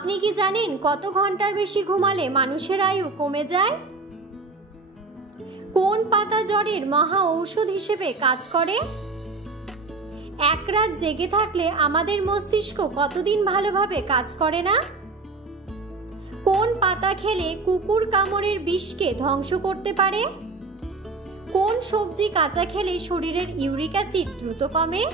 আপনি কি জানেন কত ঘন্টার বেশি ঘুমালে মানুষের আয়ু কমে যায়? কোন পাতা জ্বরের মহা ঔষধ হিসেবে কাজ করে? এক রাত জেগে থাকলে আমাদের মস্তিষ্ক কতদিন ভালোভাবে কাজ করে না? কোন পাতা খেলে কুকুর কামড়ের বিষকে ধ্বংস করতে পারে? কোন সবজি কাঁচা খেলে শরীরের ইউরিক অ্যাসিড দ্রুত কমে?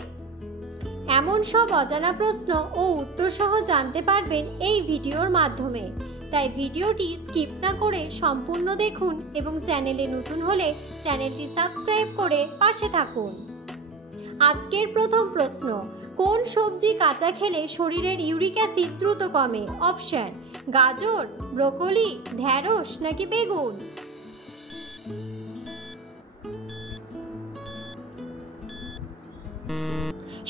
এমন সব অজানা প্রশ্ন ও উত্তর সহ জানতে পারবেন এই ভিডিওর মাধ্যমে। তাই ভিডিওটি স্কিপ না করে সম্পূর্ণ দেখুন এবং চ্যানেলে নতুন হলে চ্যানেলটি সাবস্ক্রাইব করে পাশে থাকুন। আজকের প্রথম প্রশ্ন, কোন সবজি কাঁচা খেলে শরীরের ইউরিক অ্যাসিড দ্রুত কমে? অপশন: গাজর, ব্রোকলি, ঢ্যাঁড়স নাকি বেগুন?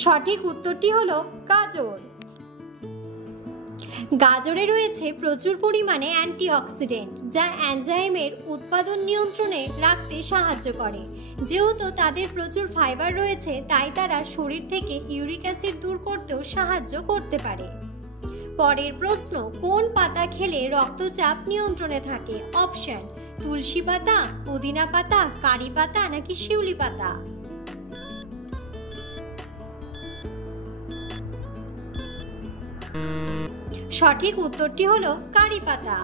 সঠিক উত্তরটি হলো গাজর। গাজরে রয়েছে প্রচুর পরিমাণে অ্যান্টিঅক্সিডেন্ট, যা এনজাইমের উৎপাদন নিয়ন্ত্রণে রাখতে সাহায্য করে। যেহেতু তাদের প্রচুর ফাইবার রয়েছে, তাই তারা শরীর থেকে ইউরিক অ্যাসিড দূর করতেও সাহায্য করতে পারে। পরের প্রশ্ন, কোন পাতা খেলে রক্তচাপ নিয়ন্ত্রণে থাকে? অপশন: তুলসী পাতা, পুদিনা পাতা, কারি পাতা নাকি শিউলি পাতা? সঠিক উত্তরটি হলো কারি পাতা।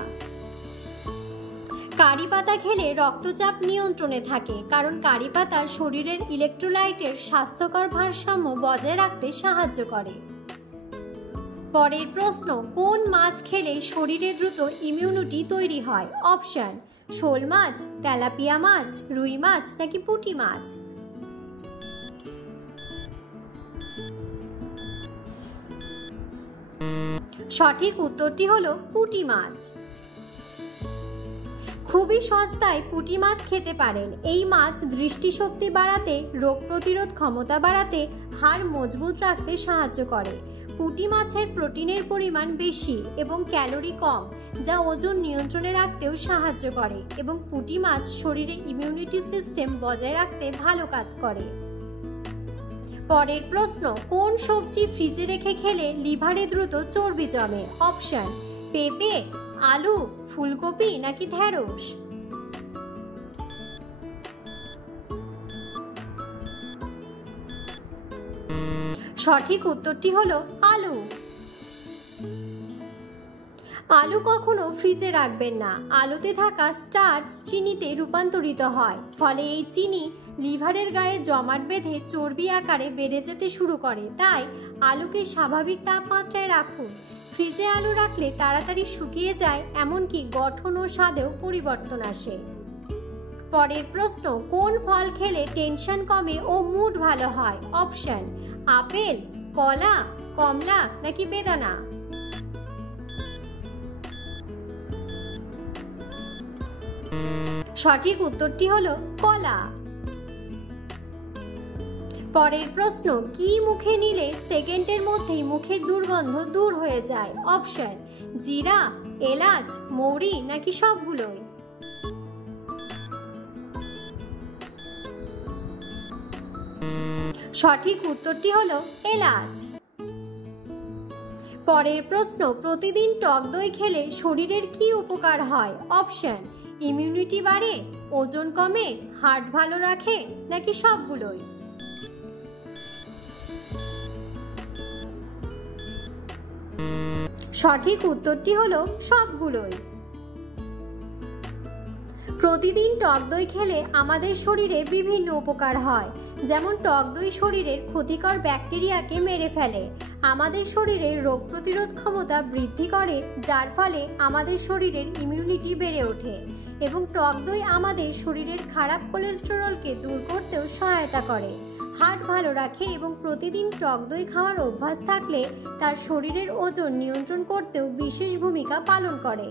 কারি পাতা খেলে রক্তচাপ নিয়ন্ত্রণে থাকে, কারণ কারি পাতা শরীরের ইলেকট্রোলাইটের স্বাস্থ্যকর ভারসাম্য বজায় রাখতে সাহায্য করে। পরের প্রশ্ন, কোন মাছ খেলে শরীরে দ্রুত ইমিউনিটি তৈরি হয়? অপশন: শোল মাছ, তেলাপিয়া মাছ, রুই মাছ নাকি পুঁটি মাছ? সঠিক উত্তরটি হলো পুঁটি মাছ। খুবই সস্তায় পুঁটি মাছ খেতে পারেন। এই মাছ দৃষ্টিশক্তি বাড়াতে, রোগ প্রতিরোধ ক্ষমতা বাড়াতে, হাড় মজবুত রাখতে সাহায্য করে। পুঁটি মাছের প্রোটিনের পরিমাণ বেশি এবং ক্যালোরি কম, যা ওজন নিয়ন্ত্রণে রাখতেও সাহায্য করে এবং পুঁটি মাছ শরীরে ইমিউনিটি সিস্টেম বজায় রাখতে ভালো কাজ করে। পরের প্রশ্ন, কোন সবজি ফ্রিজে রেখে খেলে লিভারে দ্রুত চর্বি জমে? অপশন: পেঁপে, আলু, ফুলকপি নাকি ঢ্যাঁড়স? সঠিক উত্তরটি হলো আলু। আলু কখনো ফ্রিজে রাখবেন না। আলুতে থাকা স্টার্চ চিনিতে রূপান্তরিত হয়, ফলে এই চিনি লিভারের গায়ে জমাট বেঁধে চর্বি আকারে বেড়ে যেতে শুরু করে। তাই আলুকে স্বাভাবিক তাপমাত্রায় রাখুন। ফ্রিজে আলু রাখলে তাড়াতাড়ি শুকিয়ে যায়, এমনকি গঠন ও স্বাদেও পরিবর্তন আসে। পরের প্রশ্ন, কোন ফল খেলে টেনশন কমে ও মুড ভালো হয়? অপশন: আপেল, কলা, কমলা নাকি বেদানা? সঠিক উত্তরটি হলো কলা। পরের প্রশ্ন, কি মুখে নিলে সেকেন্ডের মধ্যেই মুখের দুর্গন্ধ দূর হয়ে যায়? অপশন: জিরা, এলাচ, মৌরি নাকি সবগুলোই? সঠিক উত্তরটি হলো এলাচ। পরের প্রশ্ন, প্রতিদিন টক দই খেলে শরীরের কি উপকার হয়? অপশন: ইমিউনিটি বাড়ে, ওজন কমে, হার্ট ভালো রাখে নাকি সবগুলোই? সঠিক উত্তরটি হলো সবগুলোই। প্রতিদিন টক দই খেলে আমাদের শরীরে বিভিন্ন উপকার হয়। যেমন টক দই শরীরের ক্ষতিকর ব্যাকটেরিয়াকে মেরে ফেলে, আমাদের শরীরের রোগ প্রতিরোধ ক্ষমতা বৃদ্ধি করে, যার ফলে আমাদের শরীরের ইমিউনিটি বেড়ে ওঠে এবং টক দই আমাদের শরীরের খারাপ কোলেস্টেরলকে দূর করতেও সহায়তা করে, হার্ট ভালো রাখে এবং প্রতিদিন টক দই খাওয়ার অভ্যাস থাকলে তার শরীরের ওজন নিয়ন্ত্রণ করতেও বিশেষ ভূমিকা পালন করে।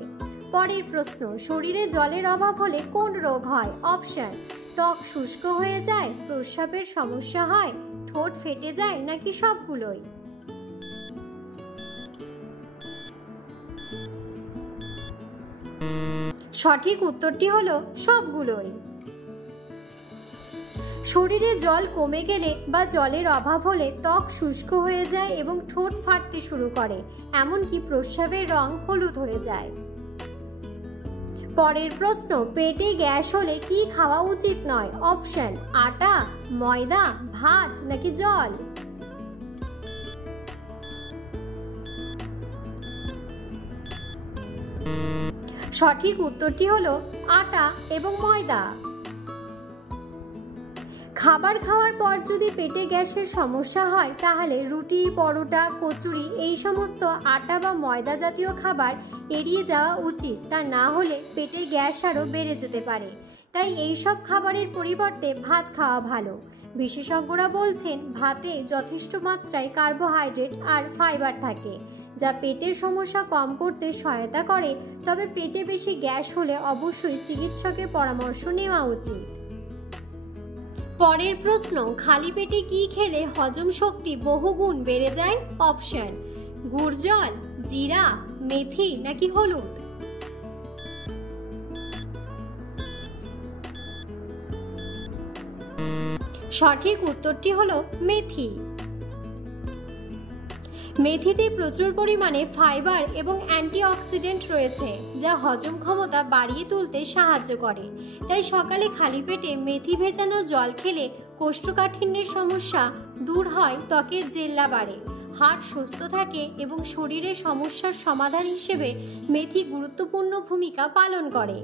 পরের প্রশ্ন, শরীরে জলের অভাব হলে কোন রোগ হয়? অপশন: ত্বক শুষ্ক হয়ে যায়, প্রস্রাবের সমস্যা হয়, ঠোঁট ফেটে যায় নাকি সবগুলোই? সঠিক উত্তরটি হলো সবগুলোই। শরীরে জল কমে গেলে বা জলের অভাব হলে ত্বক শুষ্ক হয়ে যায় এবং ঠোঁট ফাটতে শুরু করে, এমনকি প্রস্রাবের রং হলুদ হয়ে যায়। পরের প্রশ্ন, পেটে গ্যাস হলে কি খাওয়া উচিত নয়? অপশন: আটা, ময়দা, ভাত নাকি জল। সঠিক উত্তরটি হলো আটা এবং ময়দা। খাবার খাওয়ার পর যদি পেটে গ্যাসের সমস্যা হয় তাহলে রুটি, পরোটা, কচুরি এই সমস্ত আটা বা ময়দা জাতীয় খাবার এড়িয়ে যাওয়া উচিত। তা না হলে পেটে গ্যাস আরও বেড়ে যেতে পারে। তাই এই সব খাবারের পরিবর্তে ভাত খাওয়া ভালো। বিশেষজ্ঞরা বলছেন ভাতে যথেষ্ট মাত্রায় কার্বোহাইড্রেট আর ফাইবার থাকে, যা পেটের সমস্যা কম করতে সহায়তা করে। তবে পেটে বেশি গ্যাস হলে অবশ্যই চিকিৎসকের পরামর্শ নেওয়া উচিত। পরের প্রশ্ন, খালি পেটে কি খেলে হজম শক্তি বহুগুণ বেড়ে যায়? অপশন: গুড় জল, জিরা, মেথি নাকি হলুদ। সঠিক উত্তরটি হলো মেথি। মেথিতে প্রচুর পরিমাণে ফাইবার এবং অ্যান্টিঅক্সিডেন্ট রয়েছে, যা হজম ক্ষমতা বাড়িয়ে তুলতে সাহায্য করে। তাই সকালে খালি পেটে মেথি ভেজানো জল খেলে কোষ্ঠকাঠিন্যের সমস্যা দূর হয়, ত্বকের জেল্লা বাড়ে, হাড় সুস্থ থাকে এবং শরীরের সমস্যার সমাধান হিসেবে মেথি গুরুত্বপূর্ণ ভূমিকা পালন করে।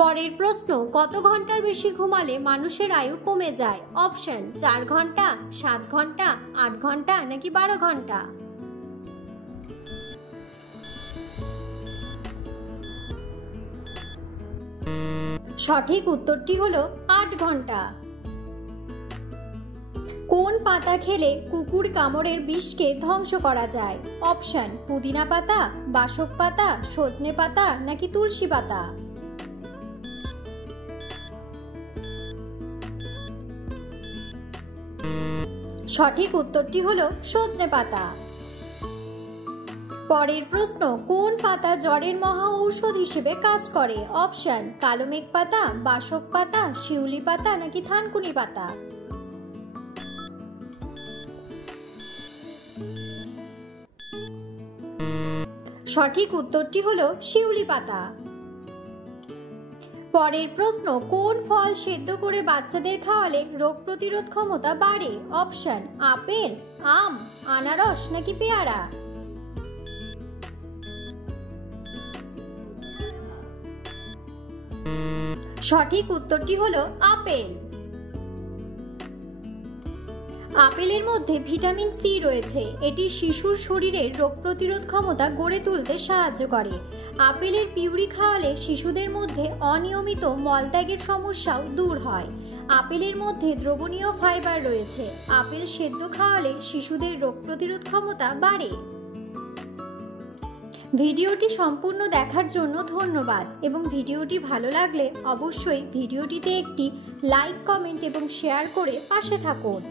পরের প্রশ্ন, কত ঘন্টার বেশি ঘুমালে মানুষের আয়ু কমে যায়? অপশন: 4 ঘন্টা, 7 ঘন্টা, 8 ঘন্টা নাকি 12 ঘন্টা। সঠিক উত্তরটি হলো 8 ঘন্টা। কোন পাতা খেলে কুকুর কামড়ের বিষকে ধ্বংস করা যায়? অপশন: পুদিনা পাতা, বাসক পাতা, সজনে পাতা নাকি তুলসী পাতা। সঠিক উত্তরটি হলো সজনে পাতা। পরের প্রশ্ন, কোন পাতা জ্বরের মহা ঔষধ হিসেবে কাজ করে? অপশন: কালোমেঘ পাতা, বাসক পাতা, শিউলি পাতা নাকি থানকুনি পাতা। সঠিক উত্তরটি হলো শিউলি পাতা। পরের প্রশ্ন, কোন ফল সেদ্ধ করে বাচ্চাদের খাওয়ালে রোগ প্রতিরোধ ক্ষমতা বাড়ে? অপশন: আপেল, আম, আনারস নাকি পেয়ারা। সঠিক উত্তরটি হলো আপেল। আপেলের মধ্যে ভিটামিন সি রয়েছে। এটি শিশুর শরীরের রোগ প্রতিরোধ ক্ষমতা গড়ে তুলতে সাহায্য করে। আপেলের পিউরি খাওয়ালে শিশুদের মধ্যে অনিয়মিত মলত্যাগের সমস্যাও দূর হয়। আপেলের মধ্যে দ্রবণীয় ফাইবার রয়েছে। আপেল সেদ্ধ খাওয়ালে শিশুদের রোগ প্রতিরোধ ক্ষমতা বাড়ে। ভিডিওটি সম্পূর্ণ দেখার জন্য ধন্যবাদ এবং ভিডিওটি ভালো লাগলে অবশ্যই ভিডিওটিতে একটি লাইক, কমেন্ট এবং শেয়ার করে পাশে থাকুন।